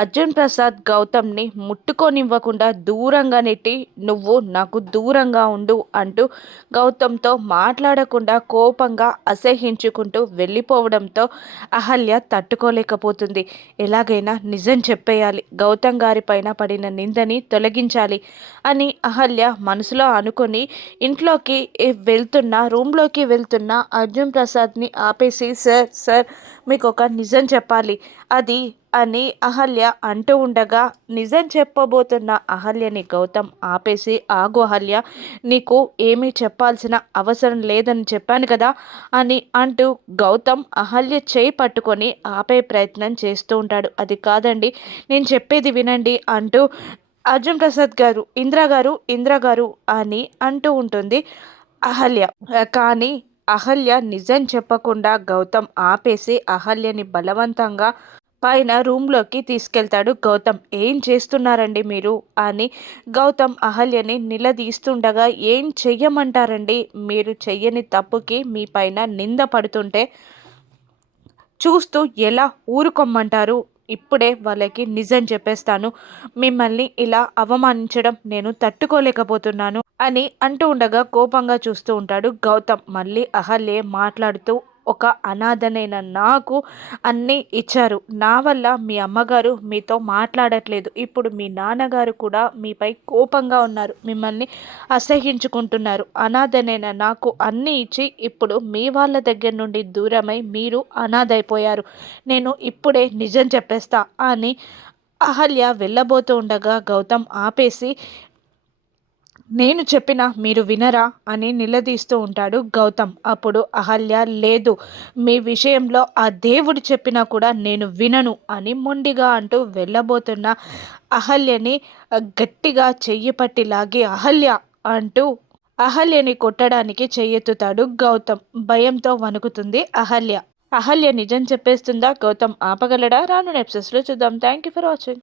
అర్జున్ ప్రసాద్ గౌతమ్ని ముట్టుకోనివ్వకుండా దూరంగా నెట్టి నువ్వు నాకు దూరంగా ఉండు అంటూ గౌతమ్తో మాట్లాడకుండా కోపంగా అసహ్యించుకుంటూ వెళ్ళిపోవడంతో అహల్య తట్టుకోలేకపోతుంది. ఎలాగైనా నిజం చెప్పేయాలి, గౌతమ్ గారి పైన పడిన నిందని తొలగించాలి అని అహల్య మనసులో అనుకొని ఇంట్లోకి రూమ్లోకి వెళ్తున్న అర్జున్ ప్రసాద్ని ఆపేసి, సార్ సార్ మీకు ఒక నిజం చెప్పాలి అది అని అహల్య అంటూ ఉండగా, నిజం చెప్పబోతున్న అహల్యని గౌతమ్ ఆపేసి, ఆగు అహల్య, నీకు ఏమీ చెప్పాల్సిన అవసరం లేదని చెప్పాను కదా అని అంటూ గౌతమ్ అహల్య చేయి పట్టుకొని ఆపే ప్రయత్నం చేస్తూ ఉంటాడు. అది కాదండి, నేను చెప్పేది వినండి అంటూ అర్జున్ ప్రసాద్ గారు, ఇంద్ర గారు అని అంటూ ఉంటుంది అహల్య. కానీ అహల్య నిజం చెప్పకుండా గౌతమ్ ఆపేసి అహల్యని బలవంతంగా పైన రూమ్లోకి తీసుకెళ్తాడు గౌతమ్. ఏం చేస్తున్నారండి మీరు అని గౌతమ్ అహల్యని నిలదీస్తుండగా, ఏం చెయ్యమంటారండి, మీరు చెయ్యని తప్పుకి మీ పైన నింద పడుతుంటే చూస్తూ ఎలా ఊరుకోమ్మంటారు? ఇప్పుడే వాళ్ళకి నిజం చెప్పేస్తాను. మిమ్మల్ని ఇలా అవమానించడం నేను తట్టుకోలేకపోతున్నాను అని అంటూ ఉండగా కోపంగా చూస్తూ ఉంటాడు గౌతమ్. మళ్ళీ అహల్యే మాట్లాడుతూ, ఒక అనాథనైన నాకు అన్నీ ఇచ్చారు. నా వల్ల మీ అమ్మగారు మీతో మాట్లాడట్లేదు. ఇప్పుడు మీ నాన్నగారు కూడా మీపై కోపంగా ఉన్నారు. మిమ్మల్ని అసహ్యించుకుంటున్నారు. అనాథనైన నాకు అన్నీ ఇచ్చి ఇప్పుడు మీ వాళ్ళ దగ్గర నుండి దూరమై మీరు అనాథైపోయారు. నేను ఇప్పుడే నిజం చెప్పేస్తా అని అహల్య వెళ్ళబోతూ ఉండగా గౌతమ్ ఆపేసి, నేను చెప్పినా మీరు వినరా అని నిలదీస్తూ ఉంటాడు గౌతమ్. అప్పుడు అహల్య, లేదు, మీ విషయంలో ఆ దేవుడు చెప్పినా కూడా నేను వినను అని మొండిగా అంటూ వెళ్ళబోతున్న అహల్యని గట్టిగా చెయ్యి పట్టి లాగి, అహల్య అంటూ అహల్యని కొట్టడానికి చెయ్యెత్తుతాడు గౌతమ్. భయంతో వణుకుతుంది అహల్య. అహల్య నిజం చెప్పేస్తుందా? గౌతమ్ ఆపగలడా? రాను ఎపిసోడ్స్లో చూద్దాం. Thank you for watching.